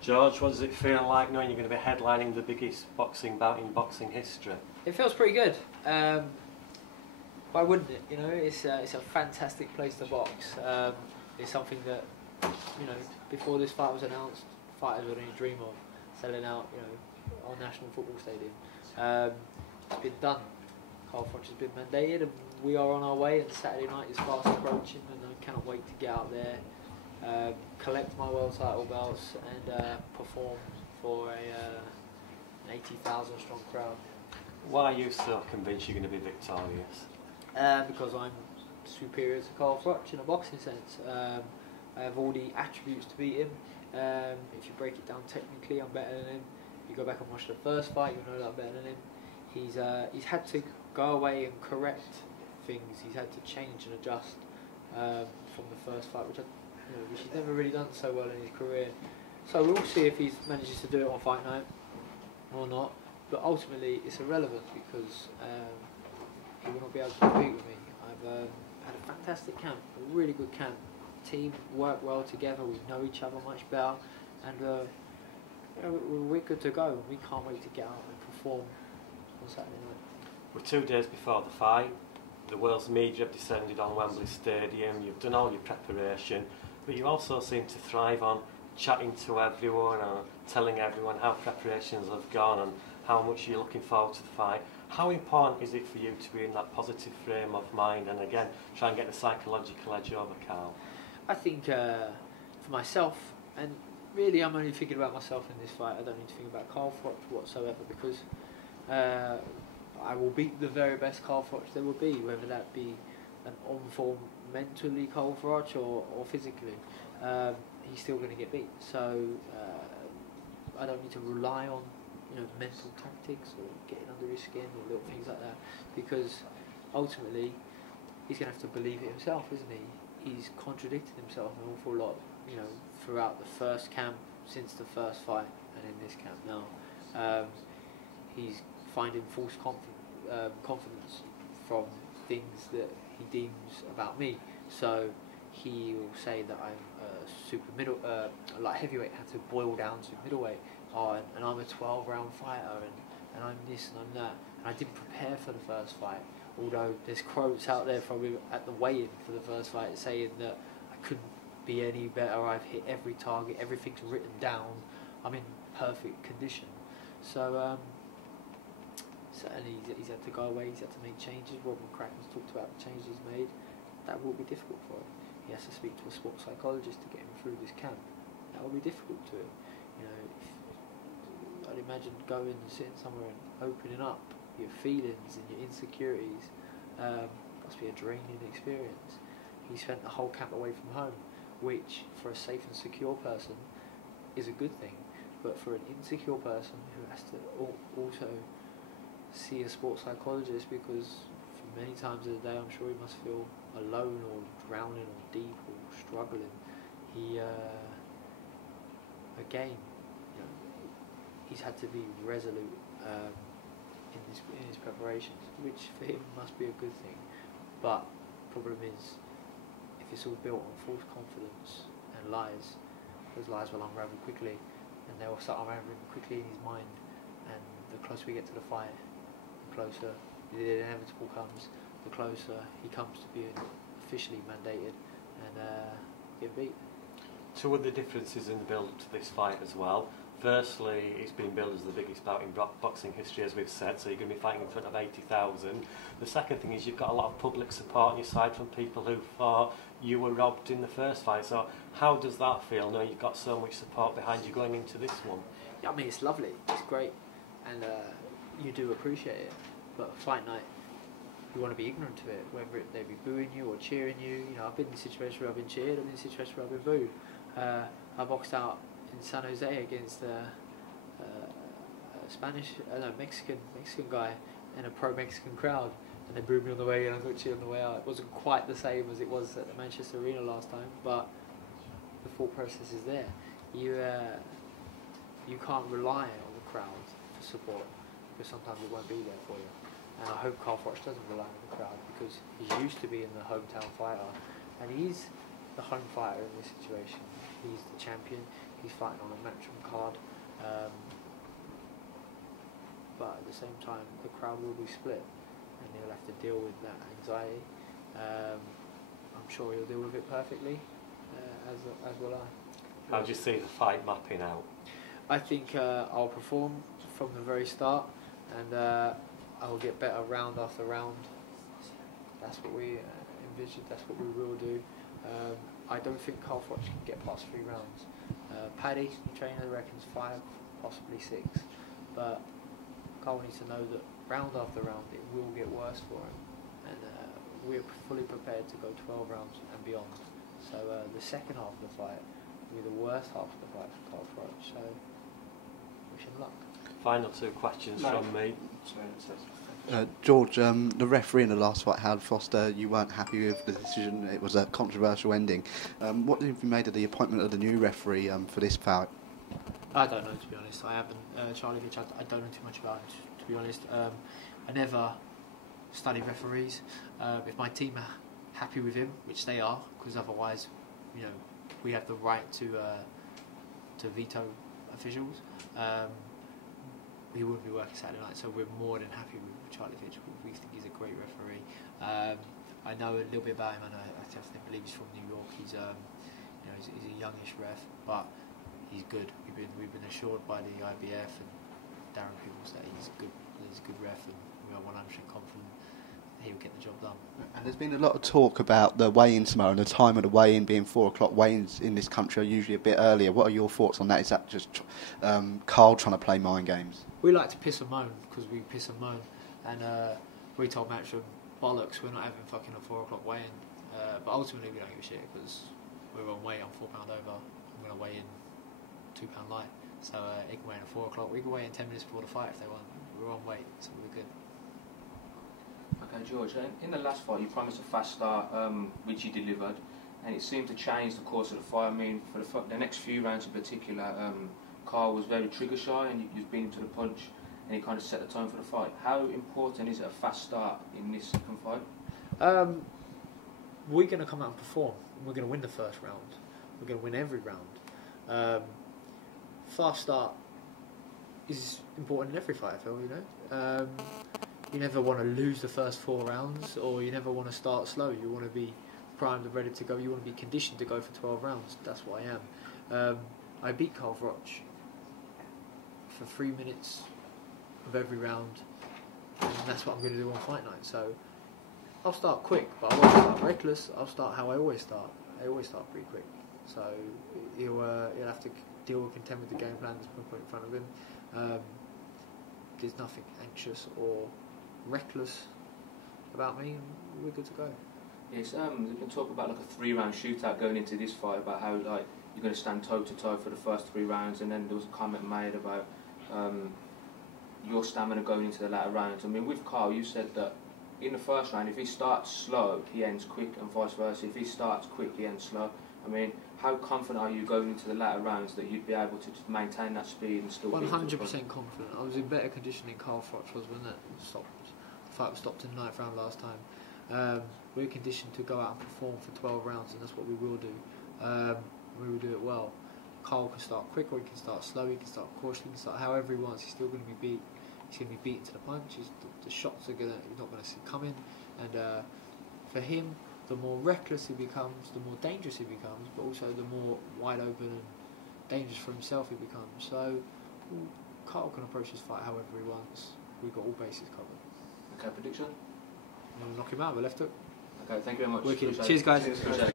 George, what does it feel like knowing you're going to be headlining the biggest boxing bout in boxing history? It feels pretty good. Why wouldn't it? You know, it's a fantastic place to box. It's something that, you know, before this fight was announced, fighters would only dream of selling out, you know, our national football stadium. It's been done. Carl Froch has been mandated, and we are on our way. And Saturday night is fast approaching, and I cannot wait to get out there, collect my world title belts, and perform for an 80,000 strong crowd. Why are you so convinced you're going to be victorious? Because I'm superior to Carl Froch in a boxing sense. I have all the attributes to beat him. If you break it down technically, I'm better than him. If you go back and watch the first fight, you'll know that I'm better than him. He's had to go away and correct things. He's had to change and adjust from the first fight, which he's never really done so well in his career. So we'll see if he manages to do it on fight night or not. But ultimately, it's irrelevant because he will not be able to compete with me. I've had a fantastic camp, a really good camp. Team work well together. We know each other much better, and we're good to go. We can't wait to get out and perform on Saturday night. We're 2 days before the fight. The world's media have descended on Wembley Stadium. You've done all your preparation, but you also seem to thrive on chatting to everyone and telling everyone how preparations have gone and how much you're looking forward to the fight. How important is it for you to be in that positive frame of mind and again try and get the psychological edge over Carl? I think for myself, and really I'm only thinking about myself in this fight. I don't need to think about Carl Froch whatsoever, because I will beat the very best Carl Froch there will be, whether that be an on-form mentally Carl Froch or physically. He's still going to get beat. So I don't need to rely on mental tactics or getting under his skin or little things like that, because ultimately he's going to have to believe it himself, isn't he? He's contradicted himself an awful lot, throughout the first camp, since the first fight, and in this camp now. He's finding false confidence from things that he deems about me. So he will say that I'm super like heavyweight, have to boil down to middleweight, and I'm a 12-round fighter, and I'm this and I'm that. And I didn't prepare for the first fight, although there's quotes out there from him at the weigh-in for the first fight saying that I couldn't be any better, I've hit every target, everything's written down, I'm in perfect condition. So certainly he's had to go away, he's had to make changes. Robin Crackman's talked about the changes he's made. That will be difficult for him. He has to speak to a sports psychologist to get him through this camp. That will be difficult to him. I'd imagine going and sitting somewhere and opening up your feelings and your insecurities must be a draining experience. He spent the whole camp away from home, which for a safe and secure person is a good thing, but for an insecure person who has to also see a sports psychologist, because for many times of the day I'm sure he must feel alone or drowning or deep or struggling. He again, he's had to be resolute in his preparations, which for him must be a good thing. But the problem is, if it's all built on false confidence and lies, those lies will unravel quickly, and they will start unraveling quickly in his mind. And the closer we get to the fight, the closer the inevitable comes, the closer he comes to being officially mandated and get beat. Two other differences in the build to this fight as well. Firstly, it's been billed as the biggest bout in boxing history, as we've said, so you're going to be fighting in front of 80,000. The second thing is you've got a lot of public support on your side from people who thought you were robbed in the first fight. So how does that feel? Now you've got so much support behind you going into this one. Yeah, I mean, it's lovely, it's great, and you do appreciate it. But fight night, you want to be ignorant to it, whether they be booing you or cheering you. I've been in situations where I've been cheered, I've been in situations where I've been booed. I boxed out in San Jose against a Mexican guy in a pro-Mexican crowd, and they booed me on the way in, I got cheered on the way out. It wasn't quite the same as it was at the Manchester Arena last time, but the thought process is there. You can't rely on the crowd for support, because sometimes it won't be there for you. And I hope Carl Froch doesn't rely on the crowd, because he's used to being the hometown fighter, and he's the home fighter in this situation. He's the champion. he's fighting on a matchroom card. But at the same time, the crowd will be split, and he'll have to deal with that anxiety. I'm sure he'll deal with it perfectly, as will I. How do you see the fight mapping out? I think I'll perform from the very start, and I'll get better round after round. That's what we envisioned, that's what we will do. I don't think Carl Froch can get past 3 rounds. Paddy, the trainer, reckons 5, possibly 6. But Carl needs to know that round after round it will get worse for him. And we're fully prepared to go 12 rounds and beyond. So the second half of the fight will be the worst half of the fight for Carl Froch. So wish him luck. Final 2 questions from me. George, the referee in the last fight, Howard Foster, you weren't happy with the decision. It was a controversial ending. What have you made of the appointment of the new referee for this fight? I don't know, to be honest. I haven't, Charlie Fitch, I don't know too much about him, to be honest. I never studied referees. If my team are happy with him, which they are, because otherwise, you know, we have the right to veto officials. He wouldn't be working Saturday night, so we're more than happy with Charlie Fitch. We think he's a great referee. I know a little bit about him. I believe he's from New York. He's he's a youngish ref, but he's good. We've been assured by the IBF and Darren Peoples that he's a good ref, and we are 100% confident that he'll get the job done. And there's been a lot of talk about the weigh-in tomorrow and the time of the weigh-in being 4 o'clock. Weigh-ins in this country are usually a bit earlier. What are your thoughts on that? Is that just Carl trying to play mind games? We like to piss and moan, because we piss and moan, and we told Matchroom, bollocks, we're not having fucking a 4 o'clock weigh-in. But ultimately we don't give a shit, because we're on weight, I'm £4 over, I'm going to weigh in £2 light. So he can weigh in at 4 o'clock, we can weigh in 10 minutes before the fight if they want. We're on weight, so we're good. Okay, George, in the last fight you promised a fast start, which you delivered, and it seemed to change the course of the fight. I mean, for the next few rounds in particular, Carl was very trigger shy, and you've been to the punch, and he kind of set the tone for the fight. How important is it a fast start in this second fight? We're going to come out and perform. We're going to win the first round. We're going to win every round. Fast start is important in every fight, I feel, you know. You never want to lose the first 4 rounds, or you never want to start slow. You want to be primed and ready to go. You want to be conditioned to go for 12 rounds. That's what I am. I beat Carl Froch for 3 minutes of every round, and that's what I'm going to do on fight night. So I'll start quick, but I won't start reckless. I'll start how I always start. I always start pretty quick. So he'll have to deal with contend with the game plan that's been put in front of him. There's nothing anxious or reckless about me. We're good to go. Yes, there's been talk about like a 3-round shootout going into this fight, about how like you're going to stand toe to toe for the first 3 rounds, and then there was a comment made about your stamina going into the latter rounds. I mean, with Carl, you said that in the first round, if he starts slow, he ends quick, and vice versa. If he starts quick, he ends slow. I mean, how confident are you going into the latter rounds that you'd be able to just maintain that speed and still? 100% confident. I was in better condition than Carl Froch was when that stopped. The fight was stopped in the 9th round last time. We're conditioned to go out and perform for 12 rounds, and that's what we will do. We will do it well. Carl can start quick, or he can start slow. He can start cautious. He can start however he wants. He's still going to be beat. He's going to be beaten to the punch. The shots are you're not going to see coming. And for him, the more reckless he becomes, the more dangerous he becomes, but also the more wide open and dangerous for himself he becomes. So Carl can approach this fight however he wants. We've got all bases covered. Okay, prediction? Knock him out with a left hook. Okay, thank you very much. Wicked. Cheers, guys. Cheers.